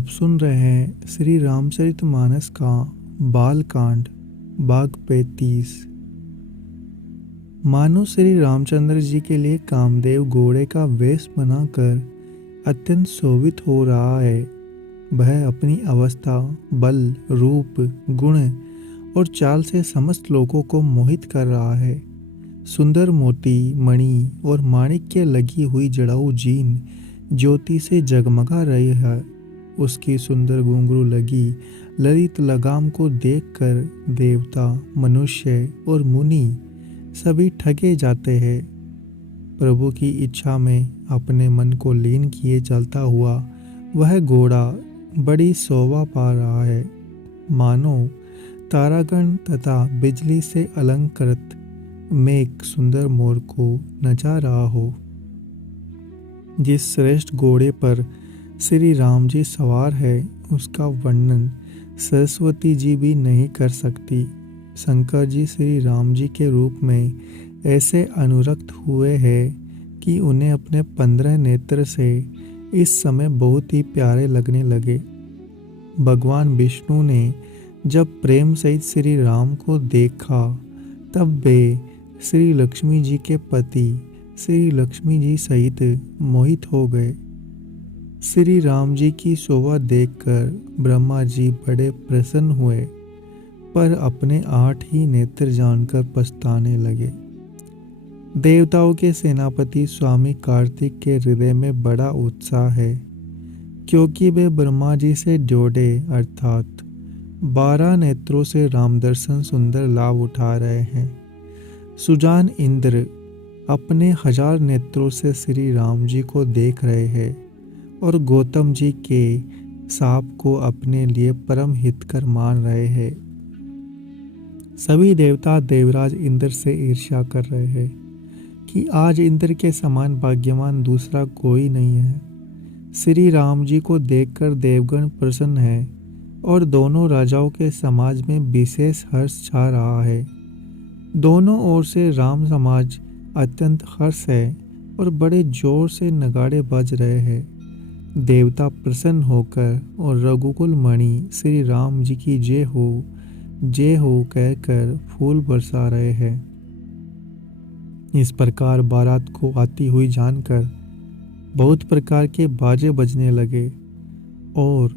आप सुन रहे हैं श्री रामचरितमानस का बालकांड भाग 35। मानो श्री रामचंद्र जी के लिए कामदेव घोड़े का वेश बनाकर अत्यंत शोभित हो रहा है। वह अपनी अवस्था, बल, रूप, गुण और चाल से समस्त लोगों को मोहित कर रहा है। सुंदर मोती, मणि और माणिक्य लगी हुई जड़ाऊ जीन ज्योति से जगमगा रही है। उसकी सुंदर घुंघरू लगी ललित लगाम को देखकर देवता, मनुष्य और मुनि सभी ठगे जाते हैं। प्रभु की इच्छा में अपने मन को लीन किए चलता हुआ वह घोड़ा बड़ी शोभा पा रहा है, मानो तारागण तथा बिजली से अलंकृत मेघ सुंदर मोर को नचा रहा हो। जिस श्रेष्ठ घोड़े पर श्री राम जी सवार है, उसका वर्णन सरस्वती जी भी नहीं कर सकती। शंकर जी श्री राम जी के रूप में ऐसे अनुरक्त हुए हैं कि उन्हें अपने 15 नेत्र से इस समय बहुत ही प्यारे लगने लगे। भगवान विष्णु ने जब प्रेम सहित श्री राम को देखा, तब वे श्री लक्ष्मी जी के पति श्री लक्ष्मी जी सहित मोहित हो गए। श्री राम जी की शोभा देखकर ब्रह्मा जी बड़े प्रसन्न हुए, पर अपने 8 ही नेत्र जानकर पछताने लगे। देवताओं के सेनापति स्वामी कार्तिक के हृदय में बड़ा उत्साह है, क्योंकि वे ब्रह्मा जी से जोड़े अर्थात 12 नेत्रों से राम दर्शन सुंदर लाभ उठा रहे हैं। सुजान इंद्र अपने 1000 नेत्रों से श्री राम जी को देख रहे हैं और गौतम जी के साप को अपने लिए परम हितकर मान रहे हैं। सभी देवता देवराज इंद्र से ईर्ष्या कर रहे हैं कि आज इंद्र के समान भाग्यवान दूसरा कोई नहीं है। श्री राम जी को देखकर देवगण प्रसन्न है और दोनों राजाओं के समाज में विशेष हर्ष छा रहा है। दोनों ओर से राम समाज अत्यंत हर्ष है और बड़े जोर से नगाड़े बज रहे हैं। देवता प्रसन्न होकर और रघुकुल मणि श्री राम जी की जय हो कहकर फूल बरसा रहे हैं। इस प्रकार बारात को आती हुई जानकर बहुत प्रकार के बाजे बजने लगे और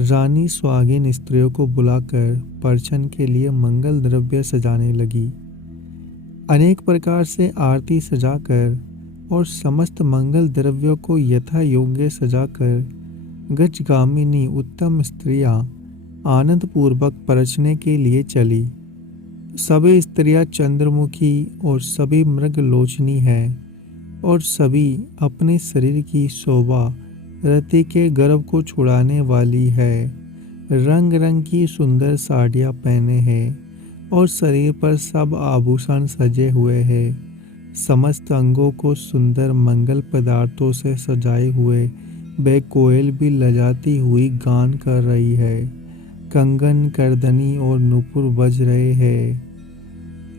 रानी सुहागिन स्त्रियों को बुलाकर परछन के लिए मंगल द्रव्य सजाने लगी। अनेक प्रकार से आरती सजाकर और समस्त मंगल द्रव्यों को यथा योग्य सजाकर गजगामिनी उत्तम स्त्रियां आनंद पूर्वक परछने के लिए चली। सभी स्त्रियां चंद्रमुखी और सभी मृगलोचनी हैं और सभी अपने शरीर की शोभा रति के गर्भ को छुड़ाने वाली है। रंग रंग की सुंदर साड़ियाँ पहने हैं और शरीर पर सब आभूषण सजे हुए हैं। समस्त अंगों को सुंदर मंगल पदार्थों से सजाए हुए वे कोयल भी लजाती हुई गान कर रही है। कंगन, करदनी और नूपुर बज रहे हैं।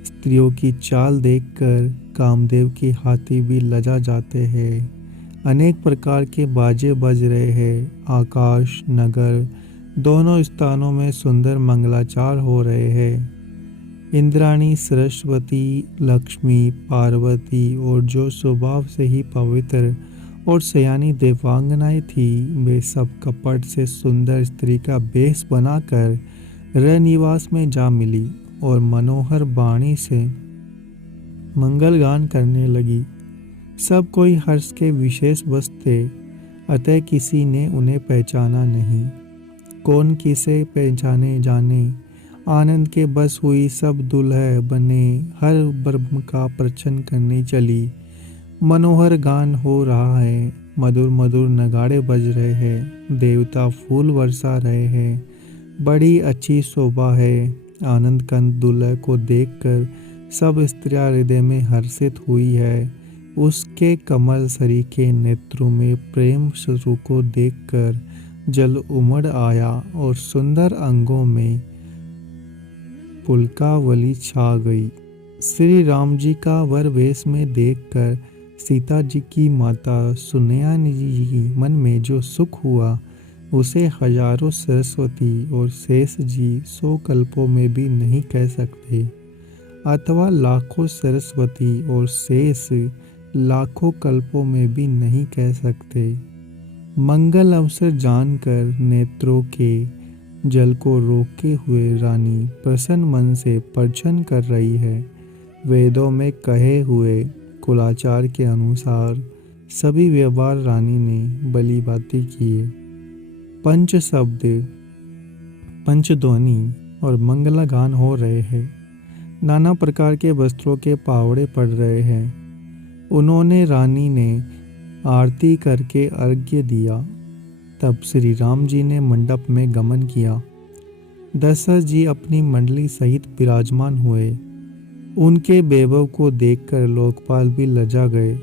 स्त्रियों की चाल देखकर कामदेव के हाथी भी लजा जाते हैं। अनेक प्रकार के बाजे बज रहे हैं। आकाश, नगर दोनों स्थानों में सुंदर मंगलाचार हो रहे हैं। इंद्राणी, सरस्वती, लक्ष्मी, पार्वती और जो स्वभाव से ही पवित्र और सयानी देवांगनाएं थी, वे सब कपट से सुंदर स्त्री का वेश बनाकर रनिवास में जा मिली और मनोहर वाणी से मंगल गान करने लगी। सब कोई हर्ष के विशेष वश थे, अतः किसी ने उन्हें पहचाना नहीं। कौन किसे पहचाने जाने, आनंद के बस हुई सब दुल्हे बने हर ब्रह्म का प्रचन करने चली। मनोहर गान हो रहा है, मधुर मधुर नगाड़े बज रहे हैं, देवता फूल बरसा रहे हैं। बड़ी अच्छी शोभा है। आनंद कंद दुल्हे को देखकर सब स्त्रियां हृदय में हर्षित हुई है। उसके कमल सरी के नेत्रों में प्रेम शुरु को देखकर जल उमड़ आया और सुंदर अंगों में पुलकावली छा गई। श्री राम जी का वर वेश में देखकर सीता जी की माता सुनैना जी की मन में जो सुख हुआ, उसे हजारों सरस्वती और शेष जी 100 कल्पों में भी नहीं कह सकते, अथवा लाखों सरस्वती और शेष लाखों कल्पों में भी नहीं कह सकते। मंगल अवसर जानकर नेत्रों के जल को रोके हुए रानी प्रसन्न मन से पर्छन कर रही है। वेदों में कहे हुए कुलाचार के अनुसार सभी व्यवहार रानी ने भली भांति किए। पंच शब्द, पंचध्वनि और मंगलागान हो रहे हैं। नाना प्रकार के वस्त्रों के पावड़े पड़ रहे हैं। उन्होंने रानी ने आरती करके अर्घ्य दिया। तब श्री राम जी ने मंडप में गमन किया। दशरथ जी अपनी मंडली सहित विराजमान हुए। उनके वैभव को देखकर लोकपाल भी लजा गए।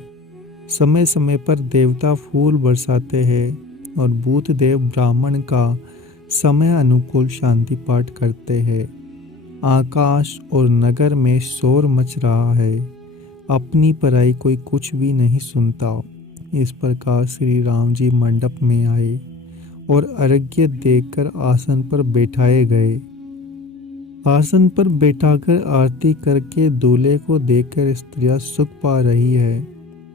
समय समय पर देवता फूल बरसाते हैं और भूत देव ब्राह्मण का समय अनुकूल शांति पाठ करते हैं। आकाश और नगर में शोर मच रहा है। अपनी पराई कोई कुछ भी नहीं सुनता। इस प्रकार श्री राम जी मंडप में आए और अर्घ्य देकर आसन पर बैठाए गए। आसन पर बैठाकर आरती करके दूल्हे को देखकर स्त्रियां सुख पा रही है।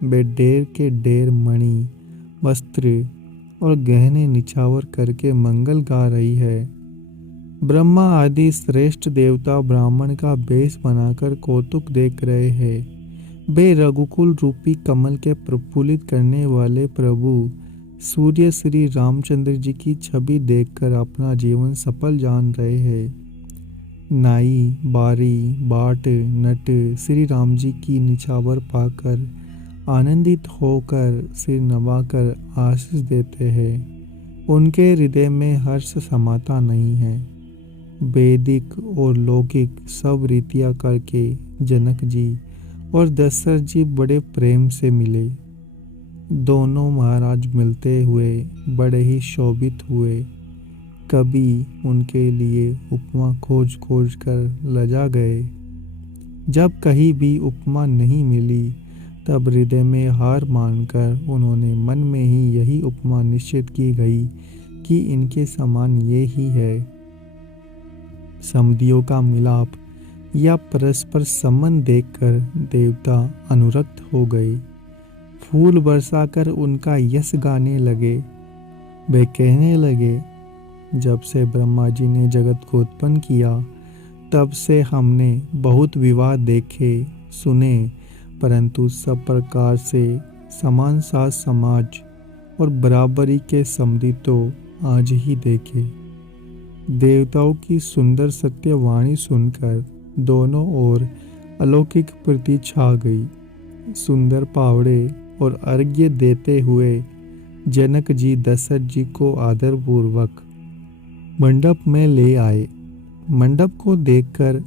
वे ढेर के ढेर मणि, वस्त्र और गहने निछावर करके मंगल गा रही है। ब्रह्मा आदि श्रेष्ठ देवता ब्राह्मण का वेश बनाकर कौतुक देख रहे हैं। वे रघुकुल रूपी कमल के प्रफुल्लित करने वाले प्रभु सूर्य श्री रामचंद्र जी की छवि देखकर अपना जीवन सफल जान रहे हैं। नाई, बारी, बाट, नट श्री राम जी की निछावर पाकर आनंदित होकर सिर नवाकर आशीष देते हैं। उनके हृदय में हर्ष समाता नहीं है। वैदिक और लौकिक सब रीतियां करके जनक जी और दशरथ जी बड़े प्रेम से मिले। दोनों महाराज मिलते हुए बड़े ही शोभित हुए। कभी उनके लिए उपमा खोज खोज कर लजा गए। जब कहीं भी उपमा नहीं मिली तब हृदय में हार मानकर उन्होंने मन में ही यही उपमा निश्चित की गई कि इनके समान ये ही है। समधियों का मिलाप या परस्पर संबंध देखकर देवता अनुरक्त हो गए। फूल बरसाकर उनका यश गाने लगे। वे कहने लगे, जब से ब्रह्मा जी ने जगत को उत्पन्न किया तब से हमने बहुत विवाह देखे सुने, परंतु सब प्रकार से समान साथ समाज और बराबरी के समधि तो आज ही देखे। देवताओं की सुंदर सत्यवाणी सुनकर दोनों ओर अलौकिक प्रीति छा गई। सुंदर पावड़े और अर्घ्य देते हुए जनक जी दशरथ जी को आदरपूर्वक मंडप में ले आए। मंडप को देखकर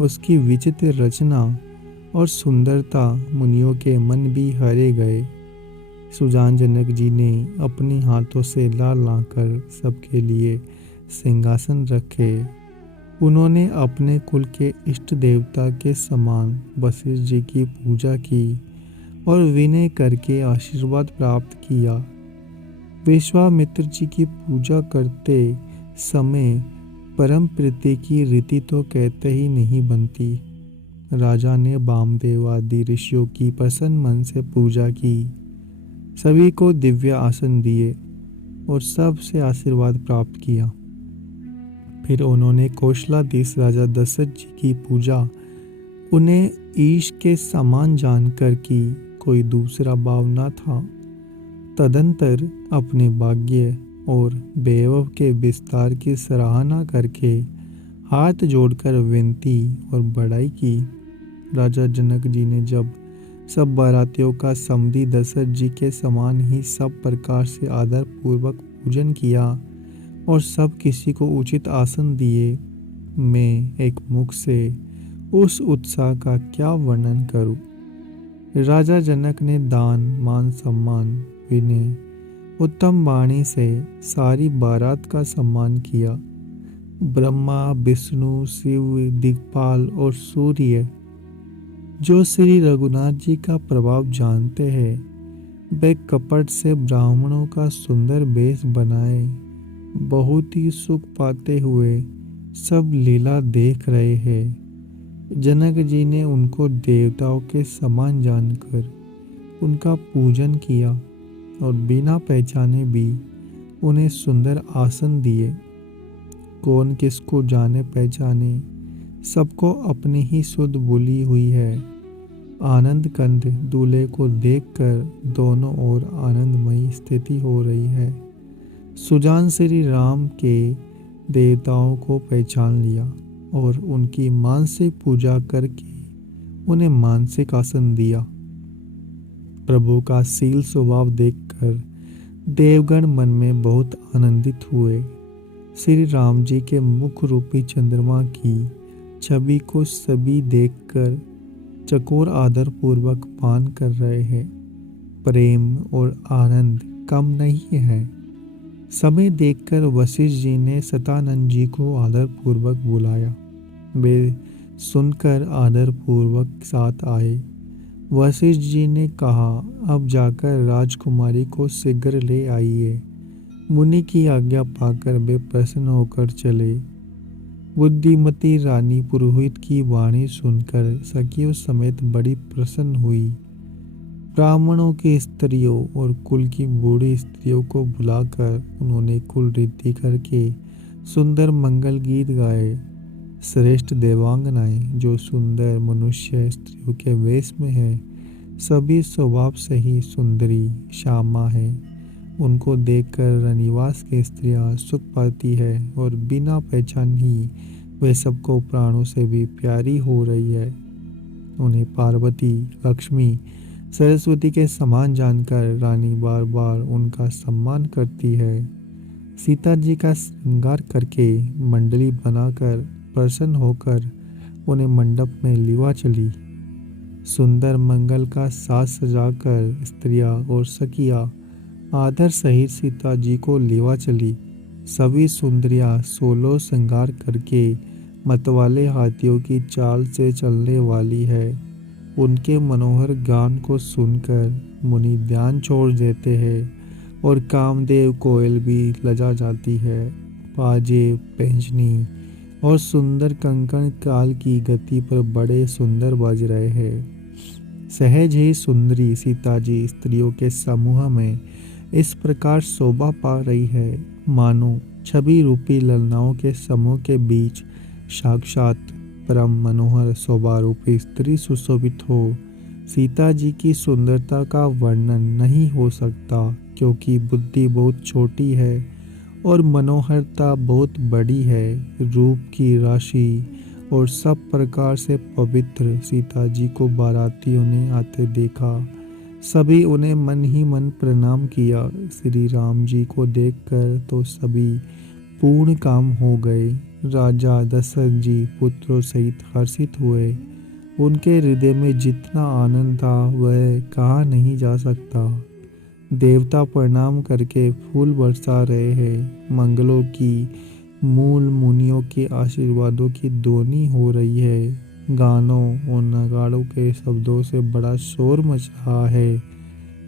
उसकी विचित्र रचना और सुंदरता मुनियों के मन भी हरे गए। सुजान जनक जी ने अपने हाथों से ला लाकर सबके लिए सिंहासन रखे। उन्होंने अपने कुल के इष्ट देवता के समान वशिष्ठ जी की पूजा की और विनय करके आशीर्वाद प्राप्त किया। विश्वामित्र जी की पूजा करते समय परम प्रीति की रीति तो कहते ही नहीं बनती। राजा ने वामदेव आदि ऋषियों की प्रसन्न मन से पूजा की। सभी को दिव्य आसन दिए और सबसे आशीर्वाद प्राप्त किया। फिर उन्होंने कौशलाधीश राजा दशरथ जी की पूजा उन्हें ईश के समान जानकर की कोई दूसरा भाव न था। तदंतर अपने भाग्य और वैभव के विस्तार की सराहना करके हाथ जोड़कर विनती और बड़ाई की। राजा जनक जी ने जब सब बारातियों का समधी दशरथ जी के समान ही सब प्रकार से आदर पूर्वक पूजन किया और सब किसी को उचित आसन दिए, मैं एक मुख से उस उत्साह का क्या वर्णन करूं। राजा जनक ने दान, मान, सम्मान, विनय, उत्तम वाणी से सारी बारात का सम्मान किया। ब्रह्मा, विष्णु, शिव, दिक्पाल और सूर्य जो श्री रघुनाथ जी का प्रभाव जानते हैं, वे कपट से ब्राह्मणों का सुंदर वेश बनाए बहुत ही सुख पाते हुए सब लीला देख रहे हैं। जनक जी ने उनको देवताओं के समान जानकर उनका पूजन किया और बिना पहचाने भी उन्हें सुंदर आसन दिए। कौन किसको जाने पहचाने, सबको अपनी ही सुध बोली हुई है। आनंद कंद दूल्हे को देखकर दोनों ओर आनंदमयी स्थिति हो रही है। सुजान श्री राम के देवताओं को पहचान लिया और उनकी मानसिक पूजा करके उन्हें मानसिक आसन दिया। प्रभु का शील स्वभाव देखकर देवगण मन में बहुत आनंदित हुए। श्री राम जी के मुख रूपी चंद्रमा की छवि को सभी देखकर चकोर आदर पूर्वक पान कर रहे हैं। प्रेम और आनंद कम नहीं है। समय देखकर वशिष्ठ जी ने सतानंद जी को आदर पूर्वक बुलाया। वे सुनकर आदर पूर्वक साथ आए। वशिष्ठ जी ने कहा, अब जाकर राजकुमारी को शीघ्र ले आइए। मुनि की आज्ञा पाकर वे प्रसन्न होकर चले। बुद्धिमती रानी पुरोहित की वाणी सुनकर सखियों समेत बड़ी प्रसन्न हुई। ब्राह्मणों की स्त्रियों और कुल की बूढ़ी स्त्रियों को बुलाकर उन्होंने कुल रीति करके सुंदर मंगल गीत गाए। श्रेष्ठ देवांगनाएं जो सुंदर मनुष्य स्त्रियों के वेश में है, सभी स्वभाव से ही सुंदरी श्यामा है। उनको देखकर रनिवास की स्त्रियां सुख पाती है और बिना पहचान ही वे सबको प्राणों से भी प्यारी हो रही है। उन्हें पार्वती, लक्ष्मी, सरस्वती के समान जानकर रानी बार बार उनका सम्मान करती है। सीता जी का श्रृंगार करके मंडली बनाकर प्रसन्न होकर उन्हें मंडप में लिवा चली। सुंदर मंगल का साज सजाकर स्त्रियां और सखियां आदर सहित सीता जी को लिवा चली। सभी सुंदरियां 16 श्रृंगार करके मतवाले हाथियों की चाल से चलने वाली है। उनके मनोहर गान को सुनकर मुनि ध्यान छोड़ देते हैं और कामदेव कोयल भी लजा जाती है। पाजेब, पैंजनी और सुंदर कंकण काल की गति पर बड़े सुंदर बज रहे हैं। सहज ही सुंदरी सीता जी स्त्रियों के समूह में इस प्रकार शोभा पा रही है, मानो छवि रूपी ललनाओं के समूह के बीच साक्षात परम मनोहर शोभा रूपी स्त्री सुशोभित हो। सीता जी की सुंदरता का वर्णन नहीं हो सकता, क्योंकि बुद्धि बहुत छोटी है और मनोहरता बहुत बड़ी है। रूप की राशि और सब प्रकार से पवित्र सीता जी को बारातियों ने आते देखा। सभी उन्हें मन ही मन प्रणाम किया। श्री राम जी को देखकर तो सभी पूर्ण काम हो गए। राजा दशरथ जी पुत्रों सहित हर्षित हुए। उनके हृदय में जितना आनंद था वह कहा नहीं जा सकता। देवता प्रणाम करके फूल बरसा रहे हैं। मंगलों की मूल मुनियों के आशीर्वादों की ध्वनि हो रही है। गानों और नगाड़ों के शब्दों से बड़ा शोर मच रहा है।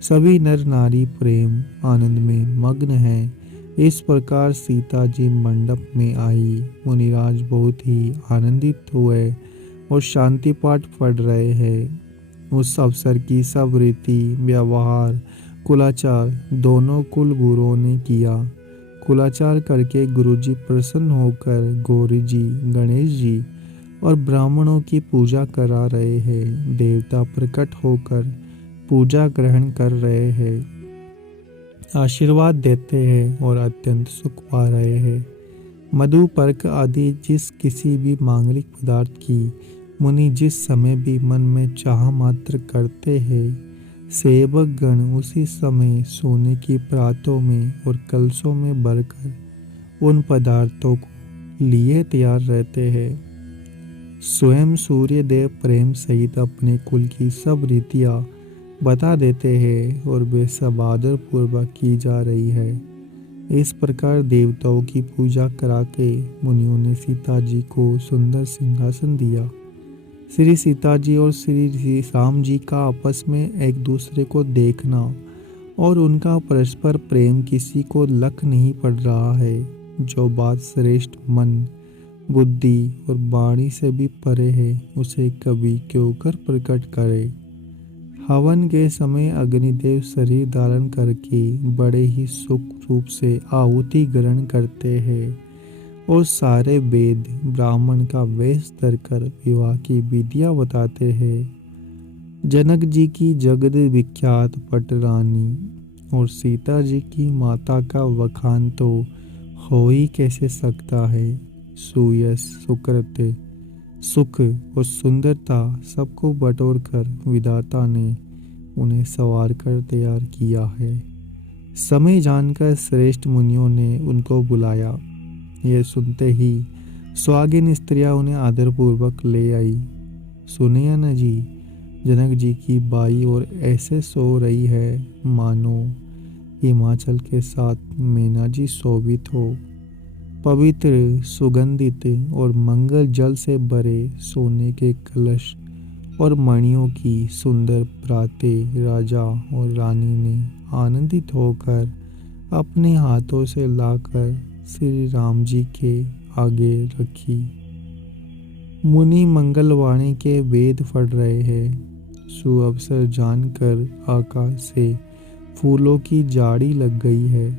सभी नर नारी प्रेम आनंद में मग्न हैं। इस प्रकार सीता जी मंडप में आई। मुनिराज बहुत ही आनंदित हुए और शांति पाठ पढ़ रहे हैं। उस अवसर की सब रीति व्यवहार कुलाचार दोनों कुल गुरुओं ने किया। कुलाचार करके गुरुजी प्रसन्न होकर गौरी जी, गणेश जी और ब्राह्मणों की पूजा करा रहे हैं। देवता प्रकट होकर पूजा ग्रहण कर रहे हैं, आशीर्वाद देते हैं और अत्यंत सुख पा रहे हैं। मधु पर्क आदि जिस किसी भी मांगलिक पदार्थ की मुनि जिस समय भी मन में चाह मात्र करते हैं, सेवक गण उसी समय सोने की प्रातों में और कलशों में भरकर उन पदार्थों को लिए तैयार रहते हैं। स्वयं सूर्य देव प्रेम सहित अपने कुल की सब रीतियां बता देते हैं और वे सब आदर पूर्वक की जा रही है। इस प्रकार देवताओं की पूजा करा के मुनियों ने सीता जी को सुंदर सिंहासन दिया। श्री सीता जी और श्री राम जी का आपस में एक दूसरे को देखना और उनका परस्पर प्रेम किसी को लख नहीं पड़ रहा है। जो बात श्रेष्ठ मन, बुद्धि और वाणी से भी परे है, उसे कभी क्यों कर प्रकट करे। हवन के समय अग्निदेव शरीर धारण करके बड़े ही सुख रूप से आहुति ग्रहण करते हैं और सारे वेद ब्राह्मण का वेश धरकर विवाह की विधियां बताते हैं। जनक जी की जगत विख्यात पटरानी और सीता जी की माता का वखान तो हो ही कैसे सकता है। सुयश, सुकृत, सुख और सुंदरता सबको बटोर कर विधाता ने उन्हें संवार कर तैयार किया है। समय जानकर श्रेष्ठ मुनियों ने उनको बुलाया। यह सुनते ही सुहागिन स्त्रियां उन्हें आदरपूर्वक ले आई। सुनिए न जी, जनक जी की बाई और ऐसे सो रही है मानो हिमाचल के साथ मीना जी शोभित हो। पवित्र, सुगंधित और मंगल जल से भरे सोने के कलश और मणियों की सुंदर प्रातें राजा और रानी ने आनंदित होकर अपने हाथों से लाकर श्री राम जी के आगे रखी। मुनि मंगलवाणी के वेद पढ़ रहे हैं। सुअवसर जानकर आकाश से फूलों की झाड़ी लग गई है।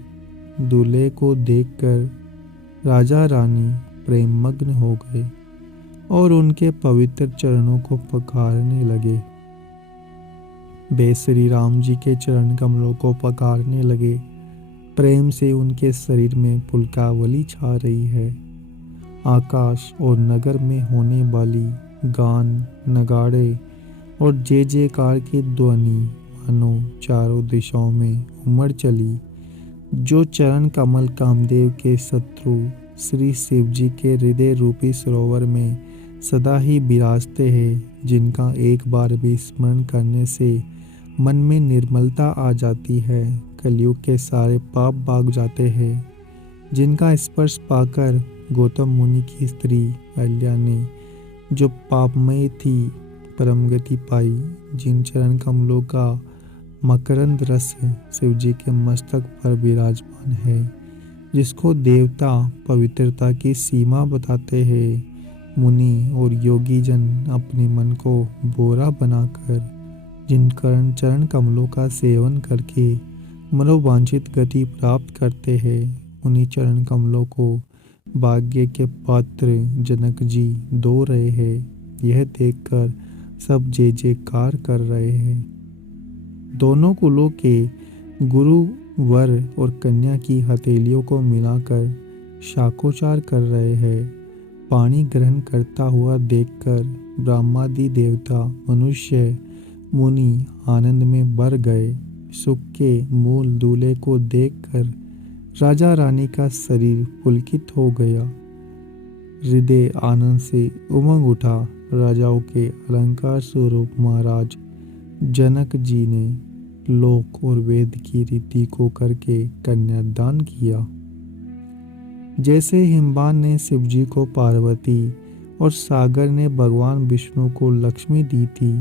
दूल्हे को देखकर राजा रानी प्रेममग्न हो गए और उनके पवित्र चरणों को पखारने लगे। वे श्री राम जी के चरण कमलों को पखारने लगे। प्रेम से उनके शरीर में पुलकावली छा रही है। आकाश और नगर में होने वाली गान, नगाड़े और जय जयकार की ध्वनि मानो चारों दिशाओं में उमड़ चली। जो चरण कमल कामदेव के शत्रु श्री शिव जी के हृदय रूपी सरोवर में सदा ही विराजते हैं, जिनका एक बार भी स्मरण करने से मन में निर्मलता आ जाती है, कलयुग के सारे पाप भाग जाते हैं, जिनका स्पर्श पाकर गौतम मुनि की स्त्री अहल्या ने जो पापमय थी परम गति पाई, जिन चरण कमलों का मकरंद रस शिव जी के मस्तक पर विराजमान है, जिसको देवता पवित्रता की सीमा बताते हैं, मुनि और योगी जन अपने मन को बोरा बनाकर जिन चरण कमलों का सेवन करके मनोवांछित गति प्राप्त करते हैं, उन्हीं चरण कमलों को भाग्य के पात्र जनक जी धो रहे हैं। यह देखकर सब जय जयकार कर रहे हैं। दोनों कुलों के गुरु वर और कन्या की हथेलियों को मिलाकर शाकोचार कर रहे हैं। पानी ग्रहण करता हुआ देखकर ब्रह्मादि देवता, मनुष्य, मुनि आनंद में भर गए। सुख के मूल दूल्हे को देखकर राजा रानी का शरीर पुलकित हो गया। हृदय आनंद से उमंग उठा। राजाओं के अलंकार स्वरूप महाराज जनक जी ने लोक और वेद की रीति को करके कन्यादान किया। जैसे हिमवान ने शिव जी को पार्वती और सागर ने भगवान विष्णु को लक्ष्मी दी थी,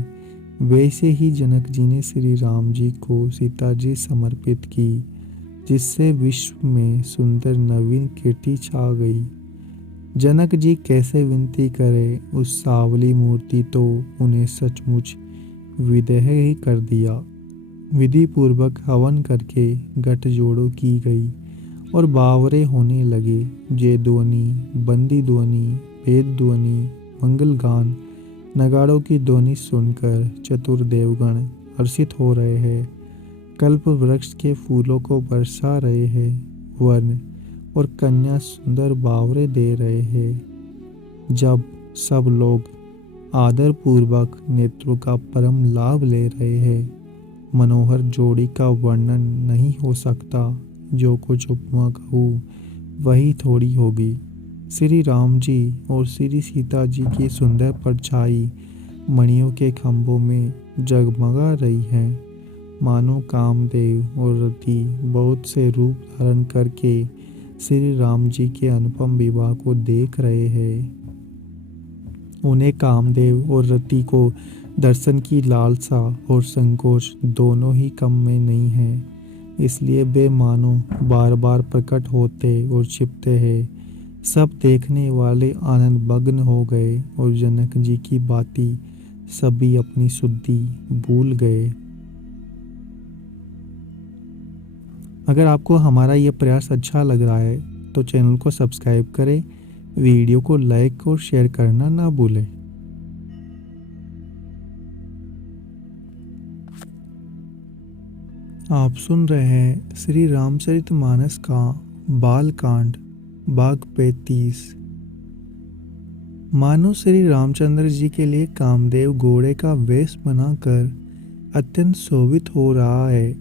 वैसे ही जनक जी ने श्री राम जी को सीता जी समर्पित की, जिससे विश्व में सुंदर नवीन कीर्ति छा गई। जनक जी कैसे विनती करे, उस सावली मूर्ति तो उन्हें सचमुच विदेह ही कर दिया। विधि पूर्वक हवन करके गठजोड़ों की गई और बावरे होने लगे। जय ध्वनि, बंदी ध्वनि, वेद ध्वनि, मंगल गान, नगाड़ों की ध्वनि सुनकर चतुर देवगण हर्षित हो रहे हैं। कल्प वृक्ष के फूलों को बरसा रहे हैं। वर्ण और कन्या सुंदर बावरे दे रहे हैं। जब सब लोग आदर पूर्वक नेत्रों का परम लाभ ले रहे हैं, मनोहर जोड़ी का वर्णन नहीं हो सकता। जो कुछ उपमा कहूँ वही थोड़ी होगी। श्री राम जी और श्री सीता जी की सुंदर परछाई मणियों के खंभों में जगमगा रही है, मानो कामदेव और रति बहुत से रूप धारण करके श्री राम जी के अनुपम विवाह को देख रहे हैं। उन्हें कामदेव और रति को दर्शन की लालसा और संकोच दोनों ही कम में नहीं है। इसलिए वे मानो बार बार प्रकट होते और छिपते हैं। सब देखने वाले आनंद मग्न हो गए और जनक जी की बातें सभी अपनी शुद्धि भूल गए। अगर आपको हमारा ये प्रयास अच्छा लग रहा है तो चैनल को सब्सक्राइब करें, वीडियो को लाइक और शेयर करना ना भूलें। आप सुन रहे हैं श्री रामचरितमानस का बालकांड भाग 35। मानो श्री रामचंद्र जी के लिए कामदेव घोड़े का वेश बनाकर अत्यंत शोभित हो रहा है।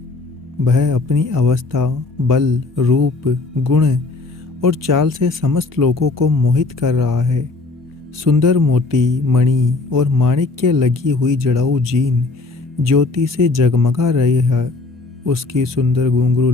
वह अपनी अवस्था, बल, रूप, गुण और चाल से समस्त लोगों को मोहित कर रहा है। सुंदर मोती, मणि और माणिक्य लगी हुई जड़ाऊ जीन ज्योति से जगमगा रही है। उसकी सुंदर घुंघरू